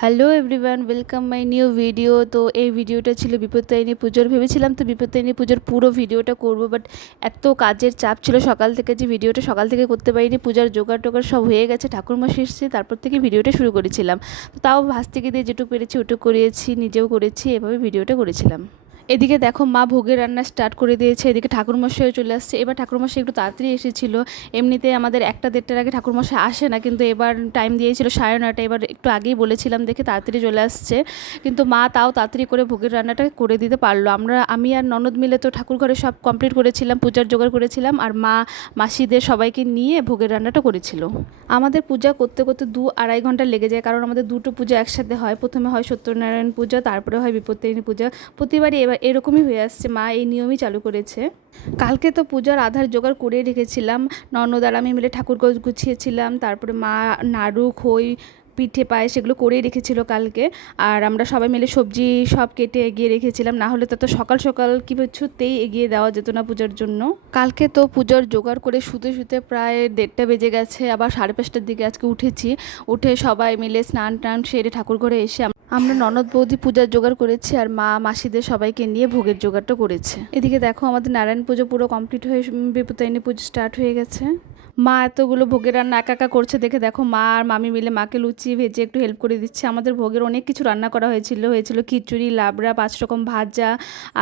Hello everyone, welcome my new video. তো এই ভিডিওটা ছিল বিপত্তারিণী পুজোর। ভেবেছিলাম তো বিপত্তারিণী পুজোর পুরো ভিডিওটা করব, বাট এত কাজের চাপ ছিল সকাল থেকে যে ভিডিওটা সকাল থেকে করতে পারিনি। পূজার জোগাড় টোগাড় সব হয়ে গেছে, ঠাকুরমশাই এসেছে, তারপর থেকে ভিডিওটা শুরু করেছিলাম। তো তাও ভাস্তিকে দিয়ে যেটুকু পেরেছি ওটুকু করিয়েছি, নিজেও করেছি, এভাবে ভিডিওটা করেছিলাম। এদিকে দেখো মা ভোগের রান্না স্টার্ট করে দিয়েছে, এদিকে ঠাকুরমশাইও চলে আসছে। এবার ঠাকুরমশাই একটু তাড়াতাড়ি এসেছিল। এমনিতে আমাদের 1টা-1:30টার আগে ঠাকুরমশাই আসে না, কিন্তু এবার টাইম দিয়েছিল 9:30। এবার একটু আগেই বলেছিলাম দেখে তাড়াতাড়ি চলে আসছে। কিন্তু মা তাও তাড়াতাড়ি করে ভোগের রান্নাটা করে দিতে পারলো। আমি আর ননদ মিলে তো ঠাকুর ঘরে সব কমপ্লিট করেছিলাম, পূজার জোগাড় করেছিলাম, আর মা মাসিদের সবাইকে নিয়ে ভোগের রান্নাটা করেছিল। আমাদের পূজা করতে করতে 2-2.5 ঘন্টা লেগে যায়, কারণ আমাদের দুটো পূজা একসাথে হয়। প্রথমে হয় সত্যনারায়ণ পূজা, তারপরে হয় বিপত্তারিণী পূজা। প্রতিবারই এবার এরকমই হয়ে আসছে, মা এই নিয়মই চালু করেছে। কালকে তো পূজার আধার জোগাড় করে রেখেছিলাম, ননদ আর আমি মিলে ঠাকুর গুছিয়েছিলাম। তারপরে মা নাড়ু, খই, পিঠে, পায়েস এগুলো করেই রেখেছিল কালকে। আর আমরা সবাই মিলে সবজি সব কেটে এগিয়ে রেখেছিলাম, না হলে তো সকাল সকাল কি কিছুতেই এগিয়ে দেওয়া যেত না পূজার জন্য। কালকে তো পূজার জোগাড় করে শুতে শুতে প্রায় 1:30টা বেজে গেছে। আবার 5:30টার দিকে আজকে উঠেছি। উঠে সবাই মিলে স্নান টান সেরে ঠাকুর ঘরে এসে আমরা ননদ বৌদি পূজার জোগাড় করেছি, আর মা মাসিদের সবাইকে নিয়ে ভোগের জোগাড়টা করেছে। এদিকে দেখো আমাদের নারায়ণ পুজো পুরো কমপ্লিট হয়ে বিপত্তারিণী পুজো স্টার্ট হয়ে গেছে। মা এতগুলো ভোগের রান্না একা একা করছে দেখে দেখো মা আর মামি মিলে মাকে লুচি ভেজে একটু হেল্প করে দিচ্ছে। আমাদের ভোগের অনেক কিছু রান্না করা হয়েছিল খিচুড়ি, লাবড়া, 5 রকম ভাজা,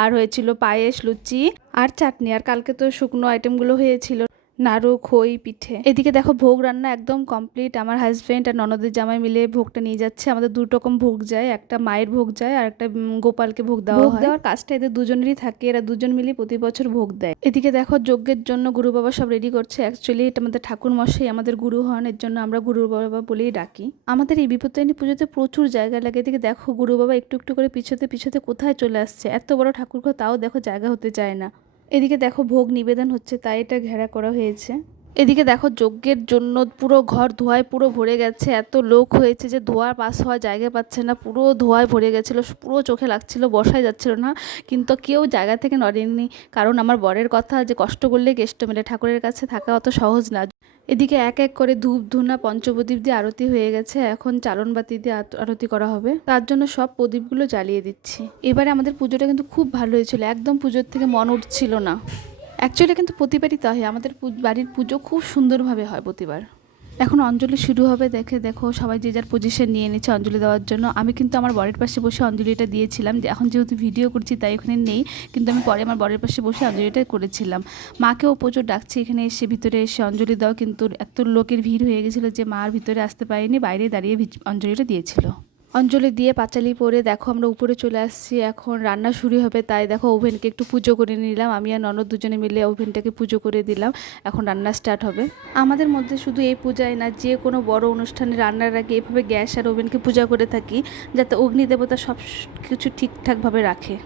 আর হয়েছিল পায়েস, লুচি আর চাটনি। আর কালকে তো শুকনো আইটেমগুলো হয়েছিল, নাড়ু, খই, পিঠে। এদিকে দেখো ভোগ রান্না একদম কমপ্লিট। আমার হাজব্যান্ড আর ননদের জামাই মিলে ভোগটা নিয়ে যাচ্ছে। আমাদের 2 রকম ভোগ যায়, একটা মায়ের ভোগ যায় আর একটা গোপালকে ভোগ দেওয়া হয়। ভোগ দেওয়ার কাজটা এদের দুজনেরই থাকে, এরা দুজন মিলে প্রতি বছর ভোগ দেয়। এদিকে দেখো যজ্ঞের জন্য গুরু বাবা সব রেডি করছে। অ্যাকচুয়ালি এটা আমাদের ঠাকুর মশাই আমাদের গুরু হন, এর জন্য আমরা গুরু বাবা বলেই ডাকি। আমাদের এই বিপত্তারিণী পুজোতে প্রচুর জায়গা লাগে। এদিকে দেখো গুরু বাবা একটু একটু করে পিছোতে পিছোতে কোথায় চলে আসছে। এত বড় ঠাকুর ঘর, তাও দেখো জায়গা হতে চায় না। এদিকে দেখো ভোগ নিবেদন হচ্ছে, তাই এটা ঘেরা করা হয়েছে। এদিকে দেখো যজ্ঞের জন্য পুরো ঘর ধোঁয়ায় পুরো ভরে গেছে। এত লোক হয়েছে যে ধোঁয়া পাস হওয়ার জায়গা পাচ্ছে না, পুরো ধোঁয়ায় ভরে গেছিলো, পুরো চোখে লাগছিল, বসাই যাচ্ছিল না। কিন্তু কেউ জায়গা থেকে নড়েননি, কারণ আমার বরের কথা যে কষ্ট করলে কেষ্ট মেলে, ঠাকুরের কাছে থাকা অত সহজ না। এদিকে এক এক করে ধূপ ধুনা পঞ্চপ্রদীপ দিয়ে আরতি হয়ে গেছে, এখন চালনবাতি দিয়ে আরতি করা হবে, তার জন্য সব প্রদীপগুলো জ্বালিয়ে দিচ্ছি। এবারে আমাদের পুজোটা কিন্তু খুব ভালো হয়েছিল, একদম পুজোর থেকে মন উঠছিল না। অ্যাকচুয়ালি কিন্তু প্রতিবারই তাই হয়, আমাদের বাড়ির পুজো খুব সুন্দরভাবে হয় প্রতিবার। এখন অঞ্জলি শুরু হবে, দেখো সবাই যে যার পজিশন নিয়ে নিচ্ছে অঞ্জলি দেওয়ার জন্য। আমি কিন্তু আমার বরের পাশে বসে অঞ্জলিটা দিয়েছিলাম, যে এখন যেহেতু ভিডিও করছি তাই ওখানে নেই, কিন্তু আমি পরে আমার বরের পাশে বসে অঞ্জলিটা করেছিলাম। মাকেও প্রচুর ডাকছি এখানে এসে ভিতরে এসে অঞ্জলি দাও, কিন্তু এত লোকের ভিড় হয়ে গেছিলো যে মা আর ভিতরে আসতে পারেনি, বাইরে দাঁড়িয়ে অঞ্জলিটা দিয়েছিল। অঞ্জলি দিয়ে পাঁচালি পরে দেখো আমরা উপরে চলে আসছি, এখন রান্না শুরু হবে। তাই দেখো ওভেনকে একটু পুজো করে নিলাম, আমি আর ননদ দুজনে মিলে ওভেনটাকে পুজো করে দিলাম। এখন রান্না স্টার্ট হবে। আমাদের মধ্যে শুধু এই পূজায় না, যে কোনো বড় অনুষ্ঠানে রান্নার আগে এভাবে গ্যাস আর ওভেনকে পূজা করে থাকি, যাতে অগ্নিদেবতা সব কিছু ঠিকঠাকভাবে রাখে।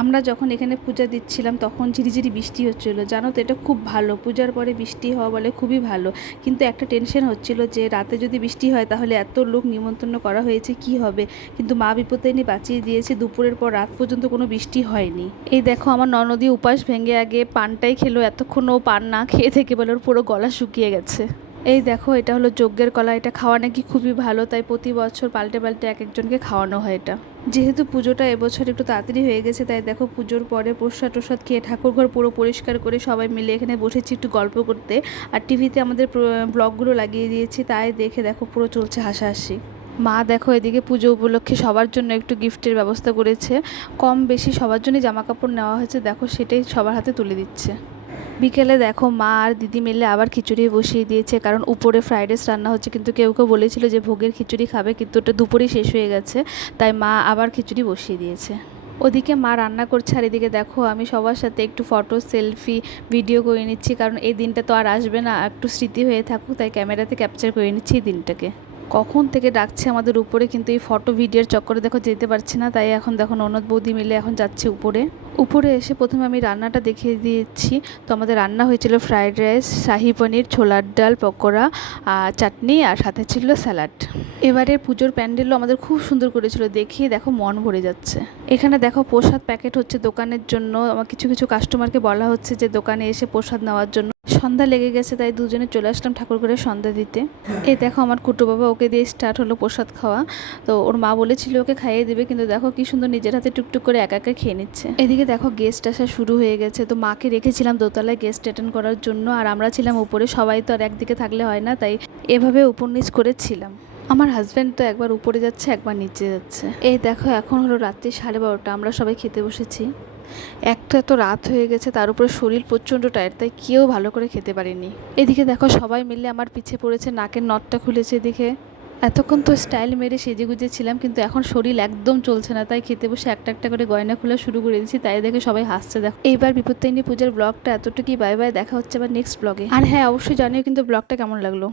আমরা যখন এখানে পূজা দিচ্ছিলাম তখন ঝিরিঝিরি বৃষ্টি হচ্ছিলো, জানো তো এটা খুব ভালো, পূজার পরে বৃষ্টি হওয়া বলে খুবই ভালো। কিন্তু একটা টেনশন হচ্ছিল যে রাতে যদি বৃষ্টি হয় তাহলে এত লোক নিমন্ত্রণ করা হয়েছে কি হবে। কিন্তু মা বিপত্তারিণী বাঁচিয়ে দিয়েছে, দুপুরের পর রাত পর্যন্ত কোনো বৃষ্টি হয়নি। এই দেখো আমার ননদী উপাস ভেঙে আগে পানটাই খেলো, এতক্ষণও পান না খেয়ে থেকে বলে ওর পুরো গলা শুকিয়ে গেছে। এই দেখো এটা হলো যজ্ঞের কলা, এটা খাওয়া নাকি খুবই ভালো, তাই প্রতি বছর পাল্টে পাল্টে এক একজনকে খাওয়ানো হয় এটা। যেহেতু পুজোটা এবছর একটু তাড়াতাড়ি হয়ে গেছে, তাই দেখো পুজোর পরে প্রসাদ টোসাদ খেয়ে ঠাকুরঘর পুরো পরিষ্কার করে সবাই মিলে এখানে বসেছি একটু গল্প করতে। আর টিভিতে আমাদের ব্লগগুলো লাগিয়ে দিয়েছি, তাই দেখে দেখো পুরো চলছে হাসাহাসি। মা দেখো এদিকে পুজো উপলক্ষে সবার জন্য একটু গিফটের ব্যবস্থা করেছে, কম বেশি সবার জন্যই জামা কাপড় নেওয়া হয়েছে, দেখো সেটাই সবার হাতে তুলে দিচ্ছে। বিকেলে দেখো মা আর দিদি মিলে আবার খিচুড়ি বসিয়ে দিয়েছে, কারণ উপরে ফ্রাইড রাইস রান্না হচ্ছে, কিন্তু কেউ কেউ বলেছিল যে ভোগের খিচুড়ি খাবে, কিন্তু ওটা দুপুরেই শেষ হয়ে গেছে, তাই মা আবার খিচুড়ি বসিয়ে দিয়েছে। ওদিকে মা রান্না করছে, আর এদিকে দেখো আমি সবার সাথে একটু ফটো, সেলফি, ভিডিও করে নিচ্ছি, কারণ এই দিনটা তো আর আসবে না, একটু স্মৃতি হয়ে থাকুক, তাই ক্যামেরাতে ক্যাপচার করে নিচ্ছি এই দিনটাকে। কখন থেকে ডাকছে আমাদের উপরে, কিন্তু এই ফটো ভিডিওর চক্করে দেখো যেতে পারছি না, তাই এখন দেখো ননদ বৌদি মিলে এখন যাচ্ছে উপরে। উপরে এসে প্রথমে আমি রান্নাটা দেখিয়ে দিয়েছি। তো আমাদের রান্না হয়েছিল ফ্রাইড রাইস, শাহি পনির, ছোলার ডাল, পকোড়া, চাটনি, আর সাথে ছিল স্যালাড। এবারের পুজোর প্যান্ডেলও আমাদের খুব সুন্দর করেছিল, দেখিয়ে দেখো মন ভরে যাচ্ছে। এখানে দেখো প্রসাদ প্যাকেট হচ্ছে দোকানের জন্য, আমার কিছু কিছু কাস্টমারকে বলা হচ্ছে যে দোকানে এসে প্রসাদ নেওয়ার জন্য। সন্ধ্যা লেগে গেছে, তাই দুজনে চলে আসলাম ঠাকুর করে সন্ধ্যা দিতে। এই দেখো আমার কুটু বাবা, ওকে দিয়ে স্টার্ট হলো প্রসাদ খাওয়া। তো ওর মা বলেছিল ওকে খাইয়ে দিবে, কিন্তু দেখো কি সুন্দর নিজের হাতে টুকটুক করে একা একা খেয়ে নিচ্ছে। এদিকে দেখো গেস্ট আসা শুরু হয়ে গেছে। তো মাকে রেখেছিলাম দোতলায় গেস্ট অ্যাটেন্ড করার জন্য, আর আমরা ছিলাম উপরে। সবাই তো আর একদিকে থাকলে হয় না, তাই এভাবে উপর নিচ করেছিলাম। আমার হাজব্যান্ড তো একবার উপরে যাচ্ছে একবার নিচে যাচ্ছে। এই দেখো এখন হলো রাত্রি 12:30, আমরা সবাই খেতে বসেছি। একটা তো রাত হয়ে গেছে, তার উপরে শরীর প্রচণ্ড টায়ার্ড, তাই কেউ ভালো করে খেতে পারিনি। এদিকে দেখো সবাই মিলে আমার পিছে পড়েছে, নাকের নথটা খুলেছে। এদিকে এতক্ষণ তো স্টাইল মেরে সেজে গুজে ছিলাম, কিন্তু এখন শরীর একদম চলছে না, তাই খেতে বসে একটা একটা করে গয়না খোলা শুরু করে দিয়েছি। তাই দেখে সবাই হাসছে। দেখো এইবার বিপত্তারিণী পূজার ব্লগটা এতটুকুই। বাই বাই, দেখা হচ্ছে আবার নেক্সট ব্লগে। আর হ্যাঁ, অবশ্যই জানিও কিন্তু ব্লগটা কেমন লাগলো।